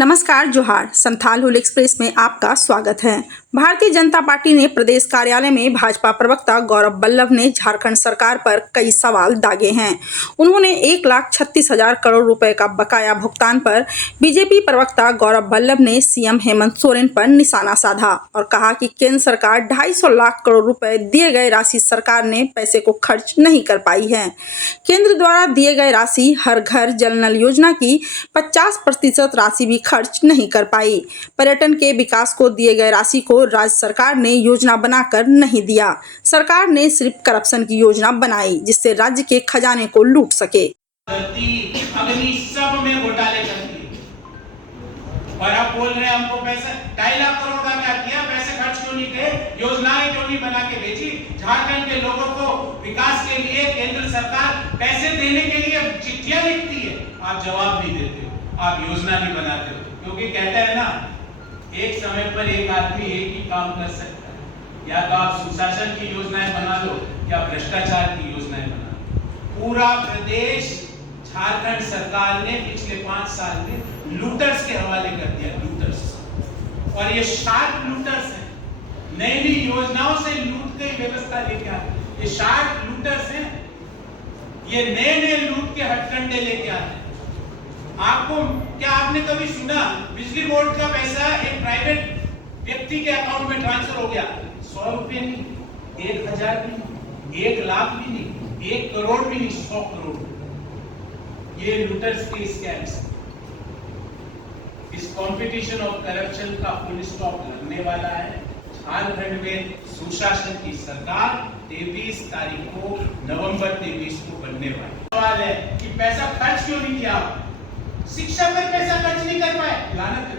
नमस्कार, जोहार। संथाल हुल एक्सप्रेस में आपका स्वागत है। भारतीय जनता पार्टी ने प्रदेश कार्यालय में भाजपा प्रवक्ता गौरव बल्लभ ने झारखंड सरकार पर कई सवाल दागे हैं। उन्होंने 1,36,000 करोड़ रुपए का बकाया भुगतान पर बीजेपी प्रवक्ता गौरव बल्लभ ने सीएम हेमंत सोरेन पर निशाना साधा और कहा कि केंद्र सरकार 250 लाख करोड़ रुपए दिए गए राशि सरकार ने पैसे को खर्च नहीं कर पाई है। केंद्र द्वारा दिए गए राशि हर घर जल नल योजना की 50% राशि भी खर्च नहीं कर पाई। पर्यटन के विकास को दिए गए राशि को राज्य सरकार ने योजना बनाकर नहीं दिया। सरकार ने सिर्फ करप्शन की योजना बनाई जिससे राज्य के खजाने को लूट सके। अग्नि सब में घोटाले करती है और आप बोल रहे हैं हमको पैसा 2.5 लाख करोड़ का क्या किया, पैसे खर्च क्यों नहीं किए, योजनाएं क्यों नहीं बना के भेजी। झारखंड के लोगों को विकास के लिए केंद्र सरकार पैसे देने के लिए चिट्ठियां लिखती है, आप जवाब नहीं देते हो, आप योजना नहीं बनाते हो। क्योंकि कहते हैं ना, एक समय पर एक आदमी एक ही काम कर सकता है, या तो आप सुशासन की योजनाएं बना लो या भ्रष्टाचार की योजनाएं बना लो। पूरा प्रदेश झारखंड सरकार ने पिछले 5 साल में लूटर्स के हवाले कर दिया, लूटर्स। और ये शार्प लूटर्स हैं, नई नई योजनाओं से लूट के व्यवस्था लेके आते हैं। ये शार्प लूटर्स हैं, ये नए नए लूट के हथकंडे लेके आते हैं। आपको क्या आपने कभी सुना बिजली बोर्ड का पैसा एक प्राइवेट व्यक्ति के अकाउंट में ट्रांसफर हो गया? 100 रुपए नहीं, 1,000 भी नहीं, 1 लाख भी नहीं, 1 करोड़ भी नहीं, 100 करोड़। ये लूटर्स के स्कैम्स। इस कंपटीशन ऑफ करप्शन का फुल स्टॉप लगने वाला है। झारखंड में सुशासन की सरकार 23 तारीख को, नवंबर 23 को बनने वाली। सवाल है कि पैसा खर्च क्यों नहीं किया? शिक्षा पर पैसा खर्च नहीं कर पाए, लानत है।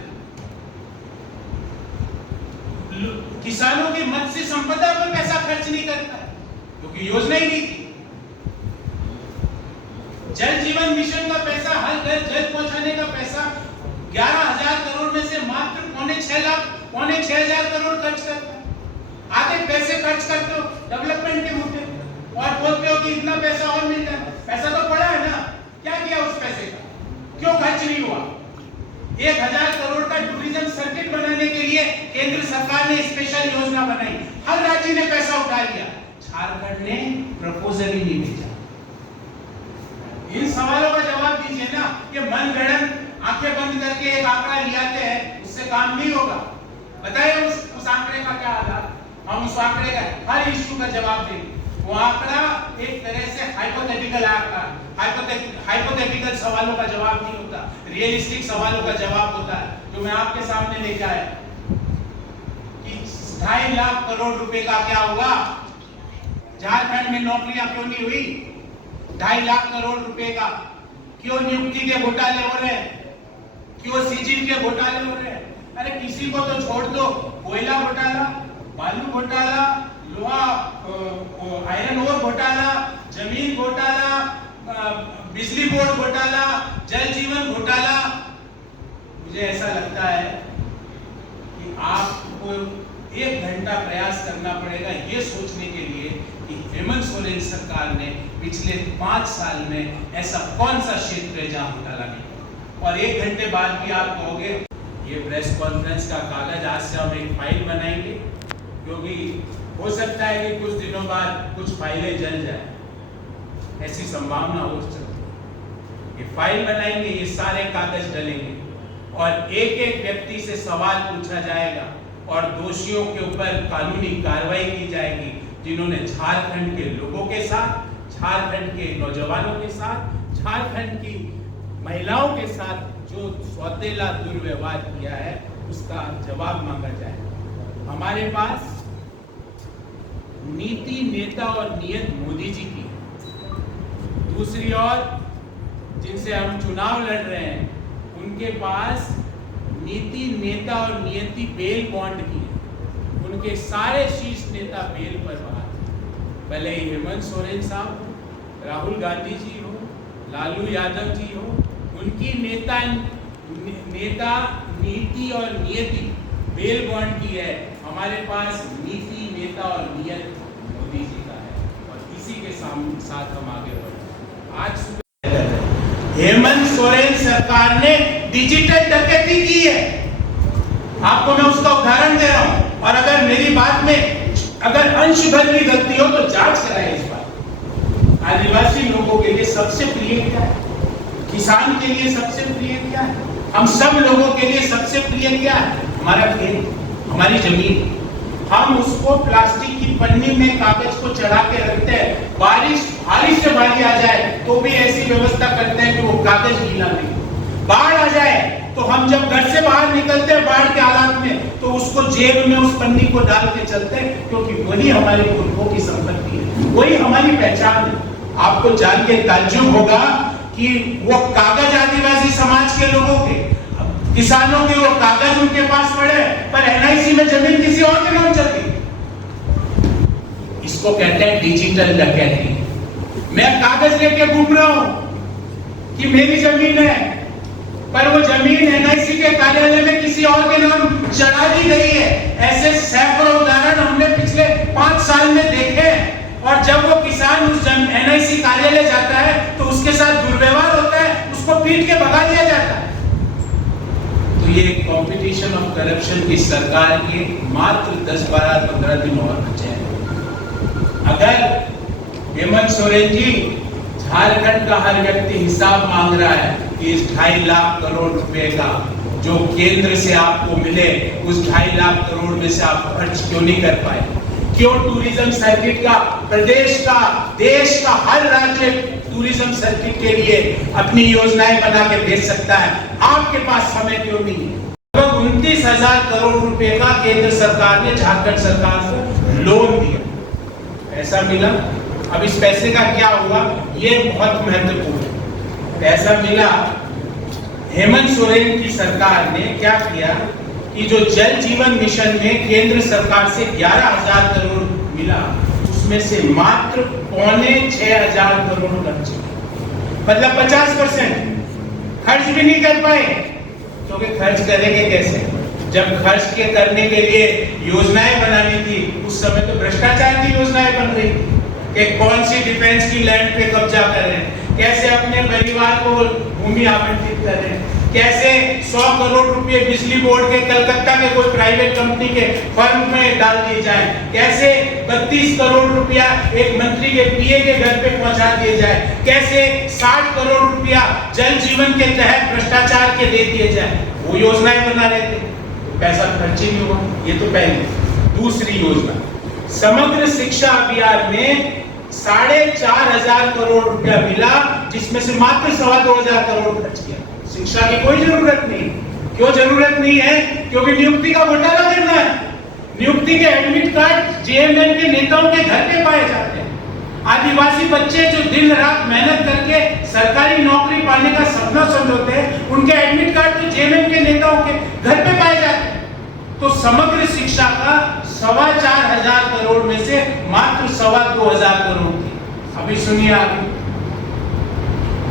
किसानों की मत्स्य संपदा पर पैसा खर्च नहीं कर पाए क्योंकि योजना ही नहीं थी। जल जीवन मिशन का पैसा, हर घर जल पहुंचाने का पैसा 11,000 करोड़ में से मात्र 6,500 करोड़ खर्च करता है। आधे पैसे खर्च करते हो डेवलपमेंट के मुद्दे और बोलते हो कि इतना पैसा और मिल जाए। पैसा तो पड़ा है ना, क्या किया उस पैसे का, क्यों खर्च नहीं हुआ? 1,000 करोड़ का टूरिज्म सर्किट बनाने के लिए केंद्र सरकार ने स्पेशल योजना बनाई, हर राज्य ने पैसा उठा लिया, झारखंड ने प्रपोजल ही नहीं भेजा। इन सवालों का जवाब दीजिए ना। ये मनगढ़ंत आंखें बंद करके एक आंकड़ा लियाते हैं, उससे काम नहीं होगा। बताइए उस आंकड़े का क्या आधार? हम उस आंकड़े का हर इश्यू का जवाब देंगे। वो आंकड़ा एक तरह से हाइपोथेटिकल आंकड़ा, हाइपोथेटिकल सवालों का जवाब नहीं होता, रियलिस्टिक सवालों का जवाब होता है। जो मैं आपके सामने लेके आया कि 2.5 लाख करोड़ रुपए का क्या हुआ? झारखंड में नौकरियां क्यों नहीं हुई? 2.5 लाख करोड़ रुपए का क्यों नियुक्ति के घोटाले हो रहे हैं? क्यों सीजिल के घोटाले हो रहे हैं? अरे किसी को तो छोड़ दो, कोयला घोटाला, बालू घोटाला, लोहा आयरन ओर घोटाला, जमीन घोटाला, बिजली बोर्ड घोटाला, जल जीवन घोटाला। मुझे ऐसा लगता है कि आपको 1 घंटा प्रयास करना पड़ेगा ये सोचने के लिए कि हेमंत सोरेन सरकार ने पिछले 5 साल में ऐसा कौन सा क्षेत्र है जहां घोटाला नहीं। और 1 घंटे बाद भी आप कहोगे ये प्रेस कॉन्फ्रेंस का कागज, आज से हम एक फाइल बनाएंगे, क्योंकि हो सकता है कि कुछ दिनों बाद कुछ फाइलें जल जाए, ऐसी संभावना हो सकती है। ये फाइल बनाएंगे, ये सारे कागज डलेंगे और एक एक व्यक्ति से सवाल पूछा जाएगा और दोषियों के ऊपर कानूनी कार्रवाई की जाएगी, जिन्होंने झारखंड के लोगों के साथ, झारखंड के नौजवानों के साथ, झारखंड की महिलाओं के साथ जो सौतेला दुर्व्यवहार किया है, उसका जवाब मांगा जाए। हमारे पास नीति, नेता और नियत मोदी जी की, दूसरी ओर जिनसे हम चुनाव लड़ रहे हैं उनके पास नीति, नेता और नियति बेल बॉन्ड की है। उनके सारे शीर्ष नेता बेल पर बाहर, भले ही हेमंत सोरेन साहब हो, राहुल गांधी जी हो, लालू यादव जी हो, उनकी नेता नीति और नियति बेल बॉन्ड की है। हमारे पास नीति, नेता और नियत मोदी जी का है और इसी के साथ हम आगे बढ़े। आज हेमंत सोरेन सरकार ने डिजिटल डकैती की आपको मैं उसका उदाहरण दे रहा हूं, और अगर मेरी बात में अगर अंश भर की गलती हो तो जांच कराएं इस बात। आदिवासी लोगों के लिए सबसे प्रिय क्या है? किसान के लिए सबसे प्रिय क्या है? हम सब लोगों के लिए सबसे प्रिय क्या है? हमारा खेत, हमारी जमीन। हम उसको प्लास्टिक की पन्नी में कागज को चढ़ा के रखते हैं, बारिश भारी से भारी आ जाए तो भी ऐसी व्यवस्था करते हैं कि वो कागज गीला नहीं। बाढ़ आ जाए तो हम जब घर से बाहर निकलते हैं बाढ़ के हालात में, तो उसको जेब में उस पन्नी को डाल के चलते हैं, क्योंकि वही हमारे पुरखों की संपत्ति है, वही हमारी पहचान है। आपको जान के ताज्जुब होगा कि वो कागज आदिवासी समाज के लोगों के, किसानों के वो कागज उनके पास पड़े, पर एनआईसी में जमीन किसी और के नाम चल गई। इसको कहते हैं डिजिटल डकैती। मैं कागज लेके घूम रहा हूं कि मेरी जमीन है, पर वो जमीन एनआईसी के कार्यालय में किसी और के नाम चढ़ा दी गई है। ऐसे सैकड़ों उदाहरण हमने पिछले 5 साल में देखे। और जब वो किसान उस एनआईसी कार्यालय जाता है तो उसके साथ दुर्व्यवहार होता है, उसको पीट के भगा दिया जाता है। तो ये कंपटीशन ऑफ करप्शन की सरकार के मात्र 10, 12, 15 दिन और बचे हैं। अगर हेमंत सोरेन जी, झारखंड का हर व्यक्ति हिसाब मांग रहा है कि इस 2.5 लाख करोड़ रुपए का जो केंद्र से आपको मिले, उस 2.5 लाख करोड़ में से आप खर्च क्यों नहीं कर पाए? क्यों टूरिज्म सर्किट का प्रदेश का, देश का हर राज्य टूरिज्म सर्किट के लिए अपनी योजनाएं बना के भेज सकता है, आपके पास समय क्यों नहीं? लगभग 29,000 करोड़ रुपए का केंद्र सरकार ने झारखंड सरकार को लोन दिया, पैसा मिला। अब इस पैसे का क्या हुआ, ये बहुत महत्वपूर्ण है। पैसा मिला, हेमंत सोरेन की सरकार ने क्या किया कि जो जल जीवन मिशन में केंद्र सरकार से 11,000 करोड़ मिला, उसमें से मात्र 5,600 करोड़ खर्च, मतलब 50% खर्च भी नहीं कर पाए। क्योंकि खर्च करेंगे कैसे? जब खर्च के करने के लिए योजनाएं बनानी थी, उस समय तो भ्रष्टाचार की योजनाएं बन रही थी कि कौन सी डिफेंस की लैंड पे कब्जा करें, कैसे अपने परिवार को भूमि आवंटित करें, कैसे 100 करोड़ रुपए बिजली बोर्ड के कलकत्ता के कोई प्राइवेट कंपनी के फर्म में डाल दिए जाए, कैसे 32 करोड़ रुपया एक मंत्री के पीए के घर पे पहुंचा दिए जाए, कैसे 60 करोड़ रुपया जल जीवन के तहत भ्रष्टाचार के दे दिए जाए। वो योजनाएं बना रहे थे, पैसा खर्च ही नहीं हुआ। ये तो पहली। दूसरी योजना, समग्र शिक्षा अभियान में 4,500 करोड़ रुपया मिला, जिसमें से मात्र 2,25,000 करोड़ खर्च किया। शिक्षा की कोई जरूरत नहीं। क्यों जरूरत नहीं है? क्योंकि नियुक्ति का घोटाला करना है। नियुक्ति के एडमिट कार्ड जेएमएम के नेताओं के घर पे पाए जाते हैं। आदिवासी बच्चे जो दिन रात मेहनत करके सरकारी नौकरी पाने का सपना संजोते हैं, उनके एडमिट कार्ड तो जेएमएम के नेताओं के घर पे पाए जाते हैं। तो समग्र शिक्षा का 4,25,000 करोड़ में से मात्र 2,25,000 करोड़ थी। अभी सुनिए आगे,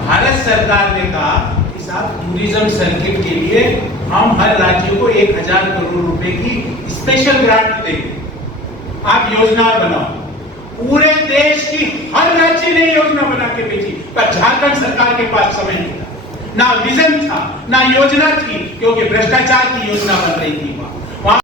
भारत सरकार ने कहा कि साहब टूरिज्म सर्किट के लिए हम हर राज्य को 1,000 करोड़ रुपए की स्पेशल ग्रांट देंगे, आप योजना बनाओ। पूरे देश की हर राज्य ने योजना बना के भेजी, पर झारखंड सरकार के पास समय नहीं था, ना विजन था, ना योजना थी, क्योंकि भ्रष्टाचार की योजना बन रही थी वहां।